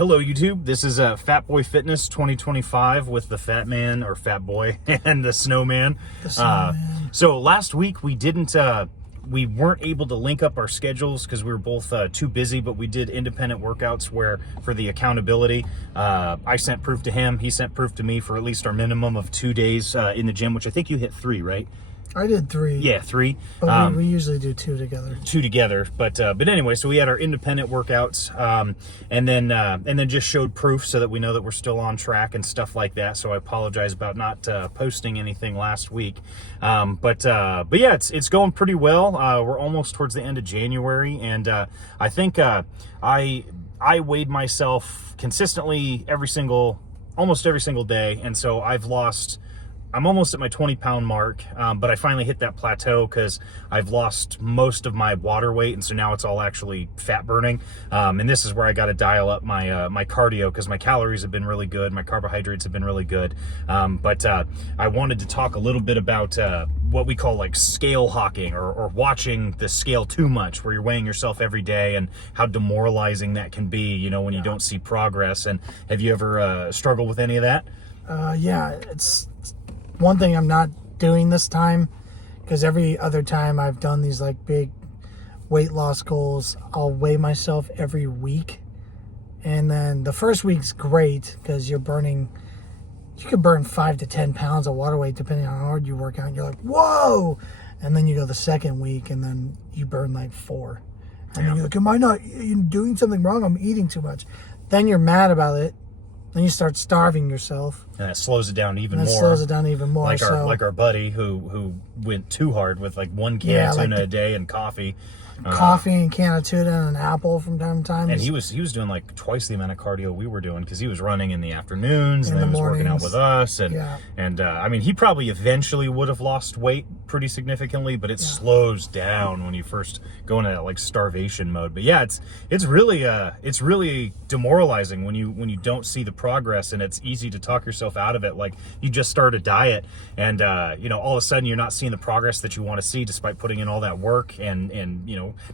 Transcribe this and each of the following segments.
Hello YouTube, this is Fat Boy Fitness 2025 with the Fat Man, or Fat Boy, and the Snowman. So last week we we weren't able to link up our schedules because we were both too busy, but we did independent workouts where, for the accountability, I sent proof to him, he sent proof to me for at least our minimum of 2 days in the gym, which I think you hit 3, right? I did 3. Yeah, 3. But we usually do 2 together. 2 together, but anyway, so we had our independent workouts, and then just showed proof so that we know that we're still on track and stuff like that. So I apologize about not posting anything last week, but yeah, it's going pretty well. We're almost towards the end of January, and I think I weighed myself consistently almost every single day, and so I'm almost at my 20-pound mark, but I finally hit that plateau because I've lost most of my water weight, and so now it's all actually fat burning. And this is where I got to dial up my cardio because my calories have been really good, my carbohydrates have been really good. But I wanted to talk a little bit about what we call like scale hawking, or watching the scale too much, where you're weighing yourself every day and how demoralizing that can be, you know, when you don't see progress. And have you ever struggled with any of that? Yeah, it's one thing I'm not doing this time, because every other time I've done these like big weight loss goals, I'll weigh myself every week. And then the first week's great because you could burn 5 to 10 pounds of water weight depending on how hard you work out. And you're like, whoa! And then you go the second week and then you burn like 4. And then you're like, am I not doing something wrong? I'm eating too much. Then you're mad about it. Then you start starving yourself. And that slows it down even more. Slows it down even more. Like our buddy who went too hard with like 1 can of tuna a day and coffee. Coffee and can of tuna and an apple from time to time. And he was doing like twice the amount of cardio we were doing because he was running in the afternoons and then he was working out with us. And I mean, he probably eventually would have lost weight pretty significantly, but it slows down when you first go into that like starvation mode. But yeah, it's really demoralizing when you don't see the progress, and it's easy to talk yourself out of it. Like, you just start a diet and all of a sudden you're not seeing the progress that you want to see despite putting in all that work and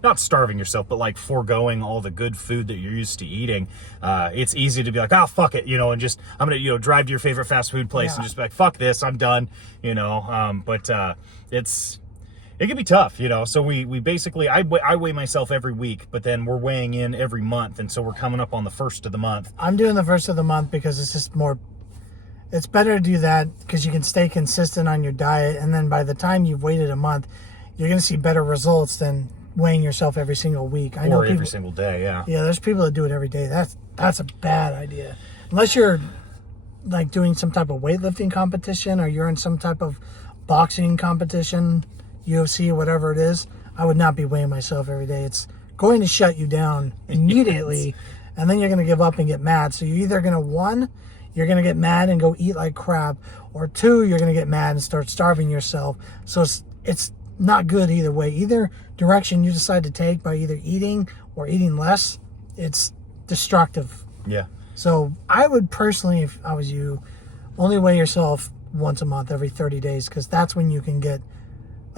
not starving yourself, but like foregoing all the good food that you're used to eating. It's easy to be like, oh, fuck it, I'm gonna drive to your favorite fast food place and just be like, fuck this, I'm done, but it can be tough, so we basically, I weigh myself every week, but then we're weighing in every month, and so we're coming up on the first of the month. I'm doing the first of the month because it's just more, it's better to do that because you can stay consistent on your diet, and then by the time you've waited a month, you're going to see better results than weighing yourself every single week. I know people, every single day, yeah. Yeah, there's people that do it every day. That's a bad idea. Unless you're like doing some type of weightlifting competition, or you're in some type of boxing competition, UFC, whatever it is, I would not be weighing myself every day. It's going to shut you down immediately, and then you're going to give up and get mad. So you're either going to, 1, you're going to get mad and go eat like crap, or 2, you're going to get mad and start starving yourself. So it's not good either way. Either direction you decide to take, by either eating or eating less, it's destructive. Yeah. So I would personally, if I was you, only weigh yourself once a month, every 30 days, because that's when you can get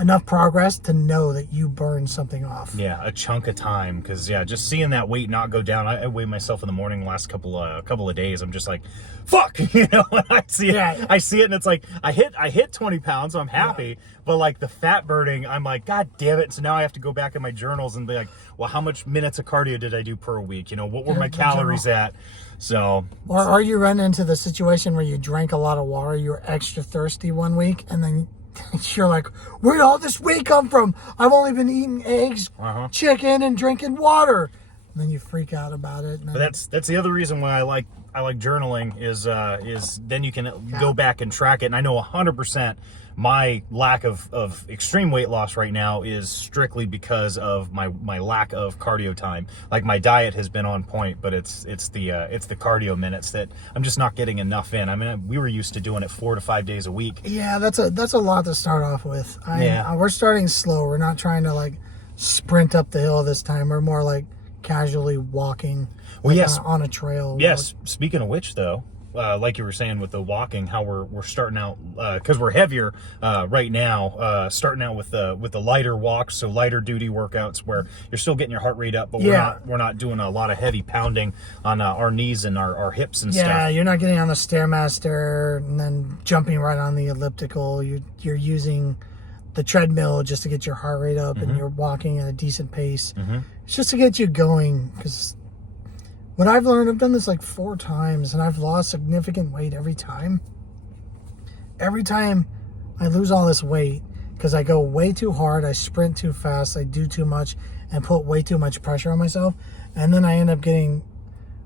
enough progress to know that you burned something off. Yeah, a chunk of time, because just seeing that weight not go down. I weigh myself in the morning the last couple of days. I'm just like, fuck, I see it. Yeah. I see it, and it's like I hit 20 pounds, so I'm happy. But like the fat burning, I'm like, God damn it! So now I have to go back in my journals and be like, well, how much minutes of cardio did I do per week? What were my calories at? So, or you run into the situation where you drank a lot of water, you were extra thirsty one week, and then you're like, where'd all this weight come from? I've only been eating eggs, chicken, and drinking water. And then you freak out about it. But that's the other reason why I like journaling is then you can go back and track it. And I know 100% my lack of extreme weight loss right now is strictly because of my lack of cardio time. Like, my diet has been on point, but it's the cardio minutes that I'm just not getting enough in. I mean, we were used to doing it 4 to 5 days a week. Yeah, that's a lot to start off with. We're starting slow. We're not trying to like sprint up the hill this time. We're more like casually walking. Well, yes, on a trail. Yes. Speaking of which, though, like you were saying with the walking, how we're starting out because we're heavier right now. Starting out with the lighter walks, so lighter duty workouts where you're still getting your heart rate up, but we're not doing a lot of heavy pounding on our knees and our hips and stuff. Yeah, you're not getting on the Stairmaster and then jumping right on the elliptical. You're using the treadmill just to get your heart rate up, and you're walking at a decent pace. It's just to get you going, because what I've learned, I've done this like 4 times, and I've lost significant weight every time. Every time I lose all this weight because I go way too hard, I sprint too fast, I do too much, and put way too much pressure on myself, and then I end up getting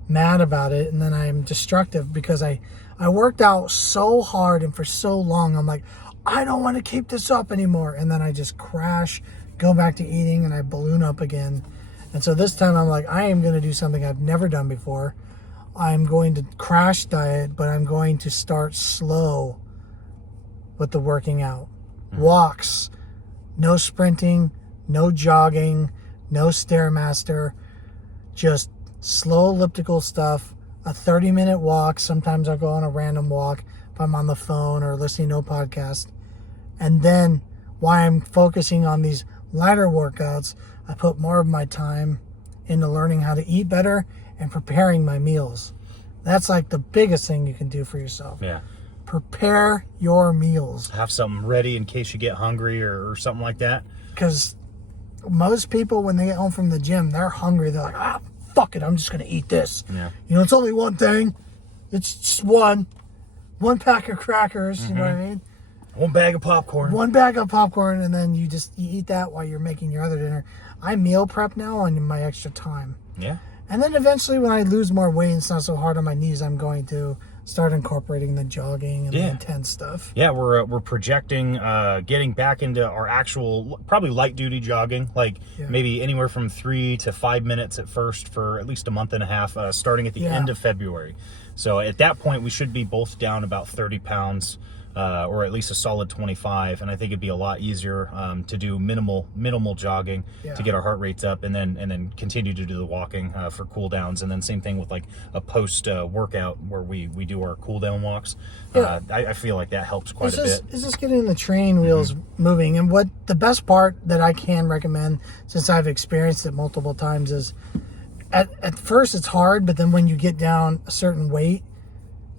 mad about it, and then I'm destructive because I worked out so hard and for so long. I'm like, I don't want to keep this up anymore, and then I just crash, go back to eating, and I balloon up again. And so this time I'm like, I am going to do something I've never done before. I'm going to crash diet, but I'm going to start slow with the working out. Walks, no sprinting, no jogging, no Stairmaster, just slow elliptical stuff, a 30-minute walk. Sometimes I'll go on a random walk if I'm on the phone or listening to a podcast. And then while I'm focusing on these lighter workouts, I put more of my time into learning how to eat better and preparing my meals. That's like the biggest thing you can do for yourself. Yeah. Prepare your meals. Have something ready in case you get hungry or something like that. Because most people, when they get home from the gym, they're hungry. They're like, fuck it, I'm just going to eat this. Yeah. You know, it's only one thing. It's just one pack of crackers, you know what I mean? One bag of popcorn. One bag of popcorn, and then you eat that while you're making your other dinner. I meal prep now on my extra time. Yeah. And then eventually when I lose more weight and it's not so hard on my knees, I'm going to start incorporating the jogging and the intense stuff. Yeah, we're projecting getting back into our actual, probably light duty jogging, like maybe anywhere from 3 to 5 minutes at first for at least a month and a half, starting at the end of February. So at that point, we should be both down about 30 pounds. Or at least a solid 25, and I think it'd be a lot easier to do minimal jogging to get our heart rates up, and then continue to do the walking for cool downs, and then same thing with like a post workout where we do our cool down walks. I feel like that helps quite a bit. It's just getting the train wheels moving, and what the best part that I can recommend, since I've experienced it multiple times, is at first it's hard, but then when you get down a certain weight,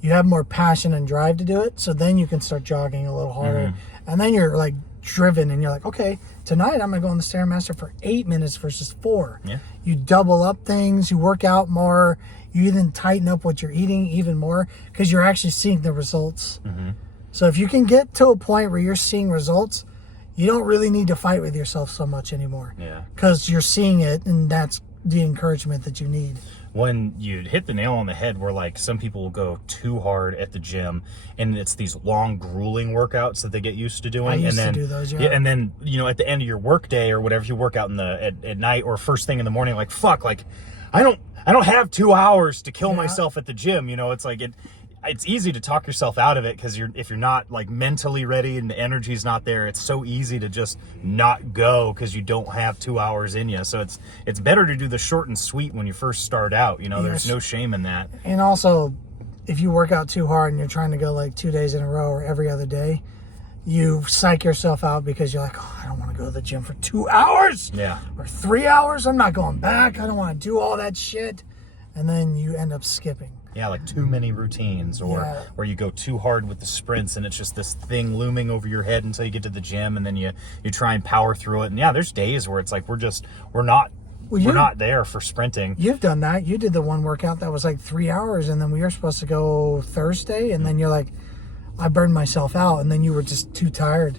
you have more passion and drive to do it, so then you can start jogging a little harder. And then you're like driven, and you're like, okay, tonight I'm gonna go on the Stairmaster for 8 minutes versus 4. Yeah. You double up things, you work out more, you even tighten up what you're eating even more, because you're actually seeing the results. So if you can get to a point where you're seeing results, you don't really need to fight with yourself so much anymore. Yeah. Because you're seeing it, and that's the encouragement that you need. When you hit the nail on the head, where like some people will go too hard at the gym, and it's these long grueling workouts that they get used to doing. I used and then, to do those, and then, you know, at the end of your work day or whatever, you work out at night or first thing in the morning, like, fuck, like I don't have 2 hours to kill myself at the gym. You know, it's like it's easy to talk yourself out of it, because if you're not like mentally ready and the energy's not there, it's so easy to just not go because you don't have 2 hours in you. So it's better to do the short and sweet when you first start out. You know, there's no shame in that. And also, if you work out too hard and you're trying to go like 2 days in a row or every other day, you psych yourself out because you're like, oh, I don't want to go to the gym for 2 hours or 3 hours. I'm not going back. I don't want to do all that shit. And then you end up skipping. Yeah, like too many routines, or you go too hard with the sprints, and it's just this thing looming over your head until you get to the gym, and then you try and power through it. And there's days where it's like we're not there for sprinting. You've done that. You did the one workout that was like 3 hours, and then we were supposed to go Thursday, and then you're like, I burned myself out, and then you were just too tired.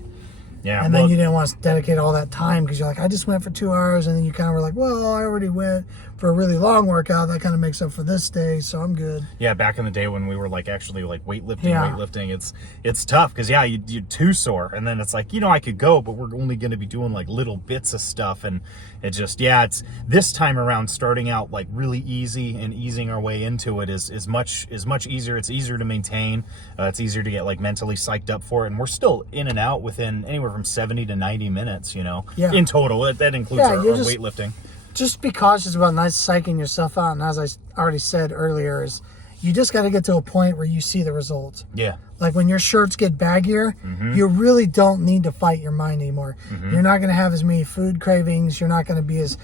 Yeah, and then you didn't want to dedicate all that time because you're like, I just went for 2 hours, and then you kind of were like, well, I already went for a really long workout. That kind of makes up for this day, so I'm good. Yeah, back in the day when we were like actually like weightlifting, it's tough because you're too sore, and then it's like, you know, I could go, but we're only going to be doing like little bits of stuff, and it just it's this time around starting out like really easy and easing our way into it is much easier. It's easier to maintain. It's easier to get like mentally psyched up for it, and we're still in and out within anywhere from 70 to 90 minutes, you know, in total. That includes our weightlifting. Just be cautious about not psyching yourself out. And as I already said earlier, is You just got to get to a point where you see the results. Yeah. Like when your shirts get baggier, you really don't need to fight your mind anymore. You're not going to have as many food cravings. You're not going to be as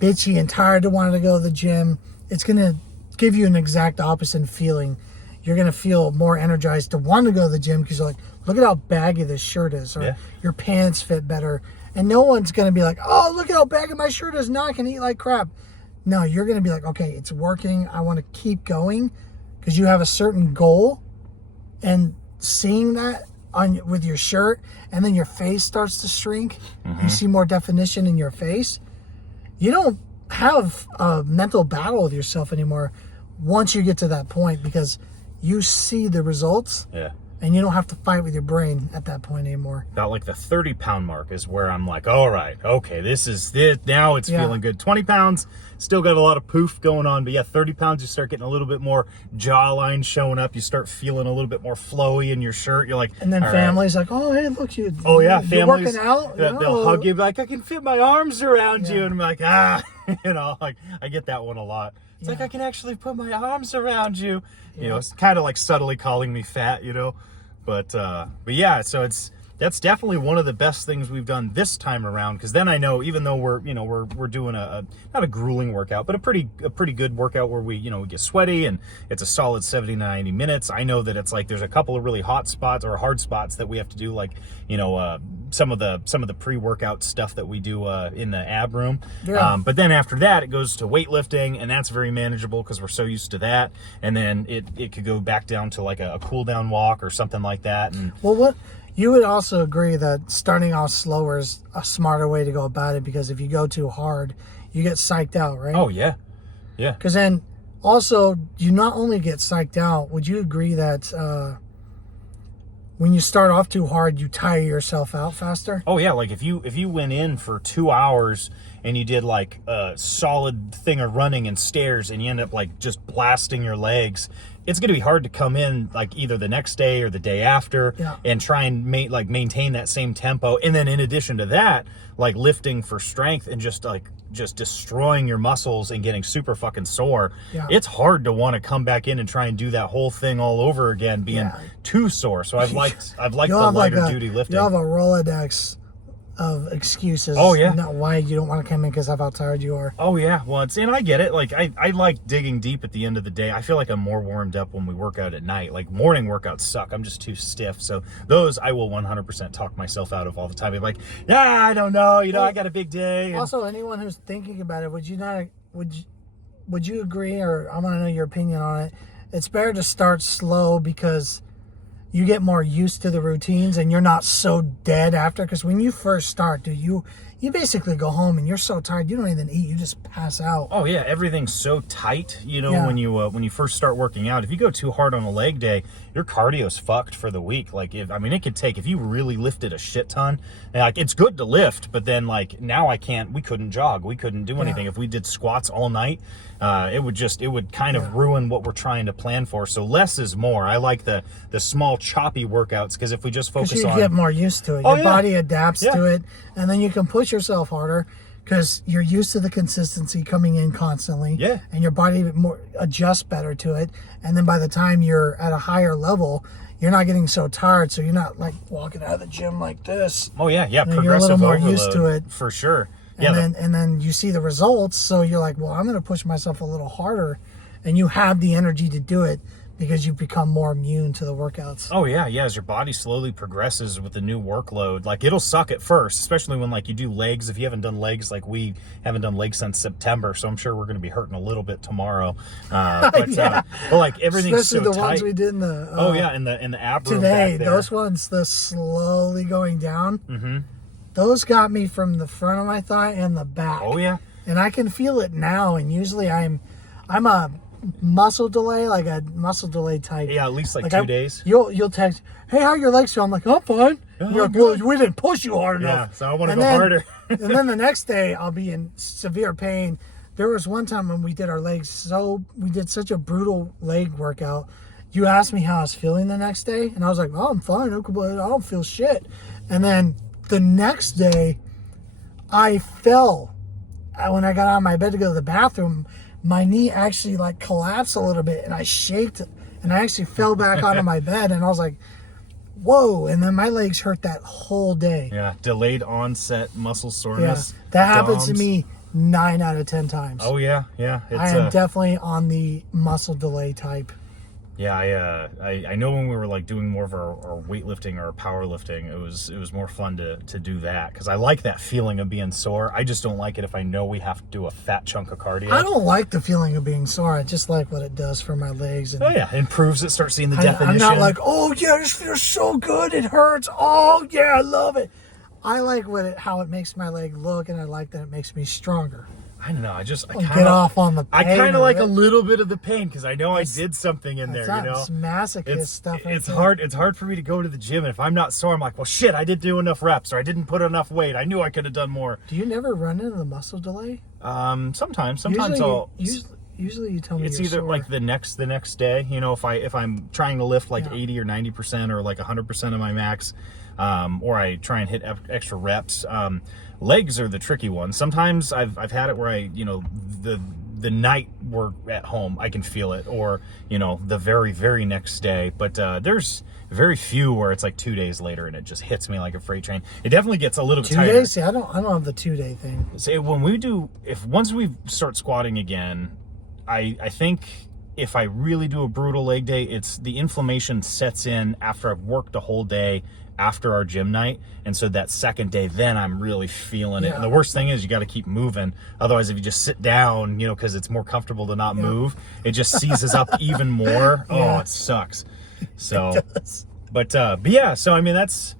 bitchy and tired to want to go to the gym. It's going to give you an exact opposite feeling. You're going to feel more energized to want to go to the gym because you're like, look at how baggy this shirt is, or your pants fit better. And no one's going to be like, oh, look at how baggy my shirt is. Now I can eat like crap. No, you're going to be like, okay, it's working. I want to keep going because you have a certain goal. And seeing that with your shirt, and then your face starts to shrink, you see more definition in your face. You don't have a mental battle with yourself anymore once you get to that point because you see the results. Yeah. And you don't have to fight with your brain at that point anymore. About like the 30-pound mark is where I'm like, all right, okay, this is it. Now it's feeling good. 20 pounds, still got a lot of poof going on. But yeah, 30 pounds, you start getting a little bit more jawline showing up. You start feeling a little bit more flowy in your shirt. You're like, and then all family's like, oh, hey, look, you're families working out. They'll hug you, like, I can fit my arms around you. And I'm like, like I get that one a lot. It's like, I can actually put my arms around you. You know, it's kind of like subtly calling me fat, you know. But yeah, so that's definitely one of the best things we've done this time around, because then I know, even though we're doing a not a grueling workout, but a pretty good workout where we get sweaty and it's a solid 70 to 90 minutes. I know that it's like there's a couple of really hot spots or hard spots that we have to do, like some of the pre-workout stuff that we do in the ab room. Yeah. But then after that, it goes to weightlifting, and that's very manageable because we're so used to that. And then it could go back down to like a cool down walk or something like that. And well, you would also agree that starting off slower is a smarter way to go about it, because if you go too hard, you get psyched out, right? Oh, yeah. Yeah. Because then also, you not only get psyched out, would you agree that when you start off too hard, you tire yourself out faster? Oh, yeah. Like if you went in for 2 hours and you did like a solid thing of running and stairs and you end up like just blasting your legs, it's going to be hard to come in like either the next day or the day after and try and maintain that same tempo. And then in addition to that, like lifting for strength and just destroying your muscles and getting super fucking sore. Yeah. It's hard to want to come back in and try and do that whole thing all over again, being too sore. So I've liked the lighter duty lifting. You have a Rolodex of excuses. Oh, yeah. Not why you don't want to come in because of how tired you are. Oh, yeah. Well, and I get it. Like, I like digging deep at the end of the day. I feel like I'm more warmed up when we work out at night. Like, morning workouts suck. I'm just too stiff. So those I will 100% talk myself out of all the time. I'm like, I don't know. I got a big day. Also, anyone who's thinking about it, would you agree, or I want to know your opinion on it? It's better to start slow because you get more used to the routines and you're not so dead after. Because when you first start, dude, you basically go home and you're so tired you don't even eat, you just pass out. Oh yeah, everything's so tight. When you first start working out, if you go too hard on a leg day, your cardio's fucked for the week. Like it could take, if you really lifted a shit ton, like it's good to lift, but then like now we couldn't jog, we couldn't do anything. If we did squats all night, it would kind of ruin what we're trying to plan for. So less is more. I like the small choppy workouts, because if we just focus on, you get more used to it. Your body adapts to it, and then you can push yourself harder because you're used to the consistency coming in constantly. Yeah. And your body adjusts better to it. And then by the time you're at a higher level, you're not getting so tired, so you're not like walking out of the gym like this. Oh yeah, yeah. Progressive you're a little more used to it. For sure. And then you see the results, so you're like, well, I'm going to push myself a little harder, and you have the energy to do it because you've become more immune to the workouts. Oh yeah, as your body slowly progresses with the new workload, like it'll suck at first, especially when like you do legs. If you haven't done legs, like we haven't done legs since September, so I'm sure we're going to be hurting a little bit tomorrow. But like everything's especially so the tight. ones we did in the in the ab room today. Back there. Those ones, the slowly going down. Mm-hmm. Those got me from the front of my thigh and the back. Oh yeah, and I can feel it now. And usually I'm a muscle delay type. Yeah, at least like 2 days. You'll text, hey, how are your legs feel? I'm like, I'm fine. You're like, well, we didn't push you hard enough. Yeah, so I want to go harder. And then the next day I'll be in severe pain. There was one time when we did our legs, we did such a brutal leg workout. You asked me how I was feeling the next day, and I was like, oh, I'm fine. I don't feel shit. And then the next day I fell when I got out of my bed to go to the bathroom. my knee actually like collapsed a little bit, and I shaked it, and I actually fell back onto my bed, and I was like, whoa. And then my legs hurt that whole day. Yeah, delayed onset muscle soreness. Yeah, that happens to DOMS. me 9 out of 10 times. Oh yeah. It's, I am definitely on the muscle delay type. Yeah, I know when we were like doing more of our weightlifting or powerlifting, it was more fun to do that because I like that feeling of being sore. I just don't like it if I know we have to do a fat chunk of cardio. I don't like the feeling of being sore. I just like what it does for my legs. And Oh yeah, it improves it. Start seeing the definition. I'm not like, oh yeah, this feels so good. It hurts. Oh yeah, I love it. I like how it makes my leg look, and I like that it makes me stronger. I don't know. I Get off on the pain. I kind of like it. a little bit of the pain because I know I did something in there. That's You know, it's masochist stuff. Right it's there. hard. It's hard for me to go to the gym, and if I'm not sore, I'm like, well, shit, I didn't do enough reps, or I didn't put enough weight. I knew I could have done more. Do you never run into the muscle delay? Sometimes Usually you tell me it's you're either sore. like the next day. You know, if I'm trying to lift like Yeah. 80 or 90% or like 100% of my max, or I try and hit extra reps. Legs are the tricky ones. Sometimes I've had it where the night we're at home, I can feel it, or the very, very next day. But there's very few where it's like 2 days later and it just hits me like a freight train. It definitely gets a little bit 2 tighter. days? See, I don't have the 2 day thing. Say once we start squatting again, I think if I really do a brutal leg day, it's the inflammation sets in after I've worked a whole day after our gym night, and so that second day, then I'm really feeling it. Yeah. And the worst thing is you got to keep moving. Otherwise, if you just sit down, because it's more comfortable to not move, it just seizes up even more. Yeah. Oh, it sucks. So, It does. but yeah. So I mean, that's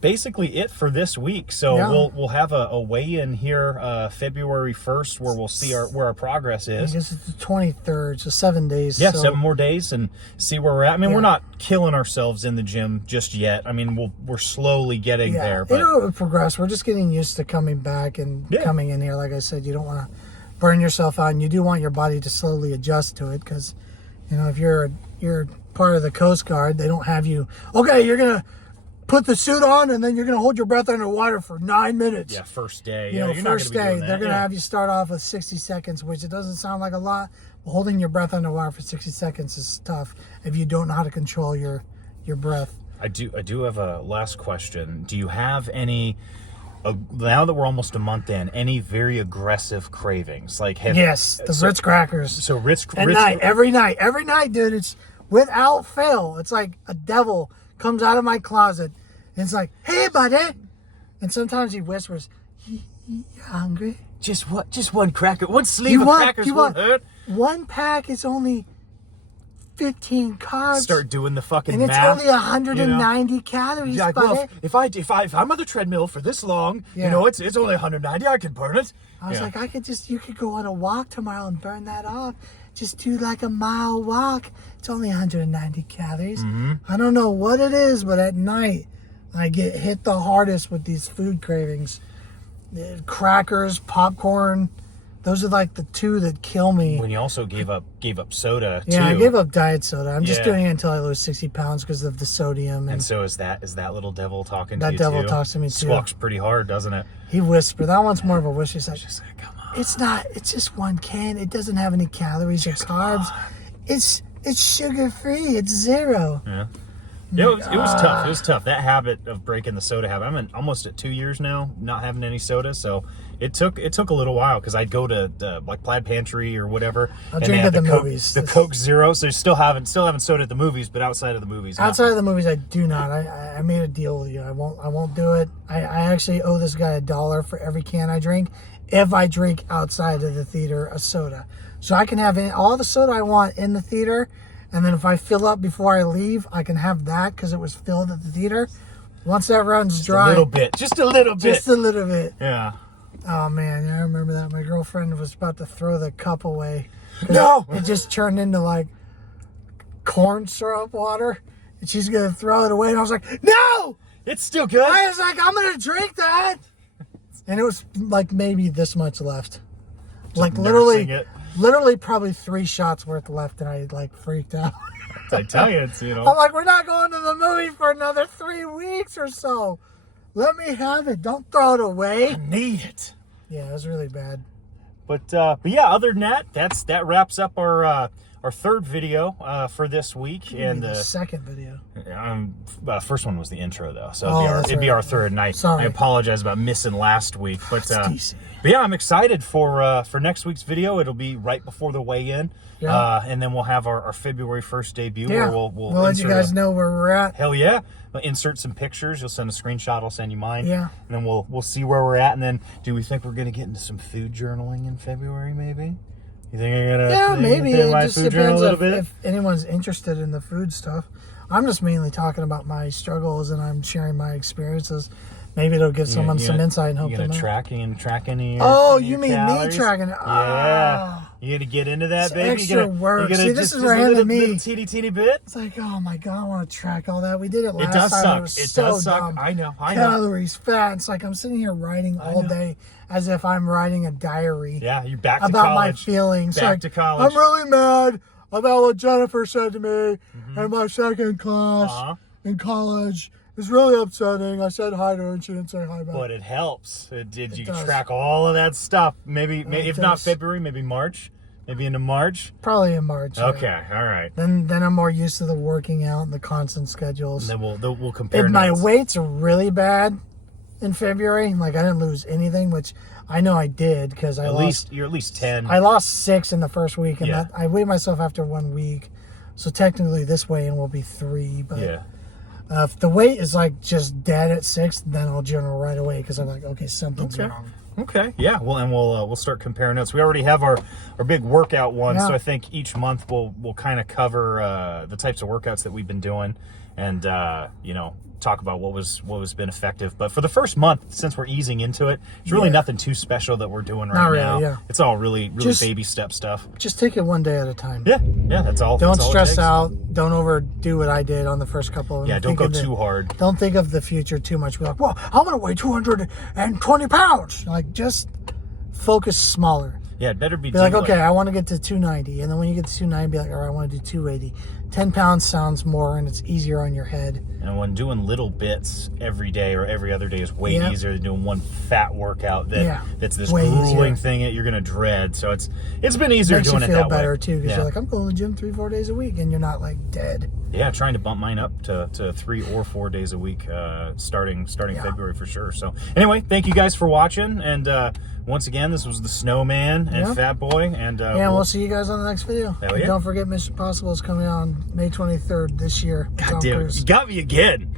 basically it for this week. So Yeah. we'll have a weigh-in here February 1st where we'll see where our progress I is. guess it's the 23rd, so 7 days. Yeah, so 7 more days and see where we're at. I mean, Yeah. we're not killing ourselves in the gym just yet. I mean, we're slowly getting there. But it'll progress. We're just getting used to coming back and Yeah. coming in here. Like I said, you don't want to burn yourself out, and you do want your body to slowly adjust to it because, if you're part of the Coast Guard, they don't have you. Okay, you're gonna put the suit on, and then you're gonna hold your breath underwater for 9 minutes. yeah, first day. You're not first gonna be day, doing that. they're gonna Yeah. have you start off with 60 seconds, which it doesn't sound like a lot, but holding your breath underwater for 60 seconds is tough if you don't know how to control your breath. I do have a last question. Do you have any? Now that we're almost a month in, any very aggressive cravings? Like Yes, the Ritz crackers. So Ritz At night, every night, dude. It's without fail. It's like a devil comes out of my closet, and it's like, "Hey, buddy," and sometimes he whispers, "You hungry? just one cracker, one sleeve of crackers won't hurt." One pack is only 15 carbs, Start doing the fucking and it's math. only 190 calories, Yeah, buddy." well, if I'm on the treadmill for this long, Yeah. it's only 190. I can burn it. I was like, you could go on a walk tomorrow and burn that off. Just do like a mile walk. It's only 190 calories. Mm-hmm. I don't know what it is, but at night I get hit the hardest with these food cravings. Crackers, popcorn. Those are like the two that kill me. when you also gave up soda too. Yeah, I gave up diet soda. I'm just Yeah. doing it until I lose 60 pounds because of the sodium. And so is that little devil talking to That you devil too? talks to me too. Squawks pretty hard, doesn't it? He whispered. That one's more of a whisper. He's like, Just like, come on. it's just one can. It doesn't have any calories or carbs. It's sugar free. It's zero. Yeah. It was tough. It was tough. That habit of breaking the soda habit. I'm almost at 2 years now, not having any soda. So it took a little while because I'd go to like Plaid Pantry or whatever. I'll and drink they had at the Coke, movies. The Coke Zero. So still having soda at the movies, but outside of the movies. Outside of the movies, I do not. I made a deal with you. I won't do it. I actually owe this guy $1 for every can I drink if I drink outside of the theater a soda. So I can have all the soda I want in the theater, and then if I fill up before I leave, I can have that because it was filled at the theater. Once that runs dry, a little bit, just a little bit. just a little bit. Yeah. Oh man, I remember that. My girlfriend was about to throw the cup away. No. It just turned into like corn syrup water, and she's gonna throw it away. And I was like, no! It's still good. I was like, I'm gonna drink that. And it was like maybe this much left. Like nursing it. literally probably 3 shots worth left, and I like freaked out. I tell you, it's I'm like, we're not going to the movie for another 3 weeks or so. Let me have it. Don't throw it away. need it. Yeah, it was really bad. But yeah, other than that wraps up our third video for this week. And the second video. First one was the intro though, so Oh, it'd be our third. And I apologize about missing last week, but yeah, I'm excited for next week's video. It'll be right before the weigh-in, and then we'll have our February 1st debut. Yeah, where we'll let you guys know where we're at. Hell yeah. We'll insert some pictures. You'll send a screenshot. I'll send you mine. Yeah. And then we'll see where we're at. And then, do we think we're gonna get into some food journaling in February? Maybe. You think you're gonna? Yeah, maybe. It It just food journal depends a little bit? if anyone's interested in the food stuff. I'm just mainly talking about my struggles, and I'm sharing my experiences. Maybe it'll give someone some insight and help them out. You gonna track any? Oh, you mean calories? me tracking? Yeah. You gonna get into that, It's baby? extra work. See, this is where him and me. Teeny bit. It's like, oh my god, I want to track all that. We did it last It does time. suck. It was It so does suck. dumb. I know. Calories, fat. It's like I'm sitting here writing all day as if I'm writing a diary. Yeah, you back to about college. my feelings. Back like, to college. I'm really mad about what Jennifer said to me in my second class in college. It's really upsetting. I said hi to her and she didn't say hi back. But it helps. Did you does. track all of that stuff? Maybe if not does. February, maybe March. Maybe into March. Probably in March. Yeah. Okay, all right. Then I'm more used to the working out and the constant schedules. And then we'll compare. If my notes. weight's really bad in February, like I didn't lose anything, which I know I did because you're at least 10. I lost 6 in the first week, and Yeah. I weighed myself after 1 week. So technically, this weigh-in will be 3. But Yeah. if the weight is like just dead at 6, then I'll journal right away because I'm like, okay, something's wrong. Okay. Yeah. Well, and we'll start comparing notes. We already have our big workout one, Yeah. so I think each month we'll kind of cover the types of workouts that we've been doing, and talk about what was been effective. But for the first month, since we're easing into it, it's really nothing too special that we're doing right Not really, now. yeah. It's all really Just- baby step stuff. Just take it one day at a time. Yeah. That's all. Don't that's all it stress takes. out. Don't overdo what I did on the first couple. Yeah. Don't go too hard. Don't think of the future too much. Be like, well, I'm going to weigh 220 pounds. Like, just focus smaller. Yeah. It better be. Be like, okay, I want to get to 290. And then when you get to 290, be like, all right, I want to do 280. 10 pounds sounds more and it's easier on your head. And when doing little bits every day or every other day is way easier than doing one fat workout that's this way grueling easier. thing that you're gonna dread. So it's been easier Makes doing you it feel that better way. too because Yeah. you're like, I'm going to the gym 3-4 days a week and you're not like dead. Yeah, trying to bump mine up to 3 or 4 days a week, starting February for sure. So anyway, thank you guys for watching, and once again, this was the Snowman and Fat Boy, and we'll see you guys on the next video. Hell And yeah. don't forget, Mission Impossible is coming out on May 23rd this year. God damn it, you got me again.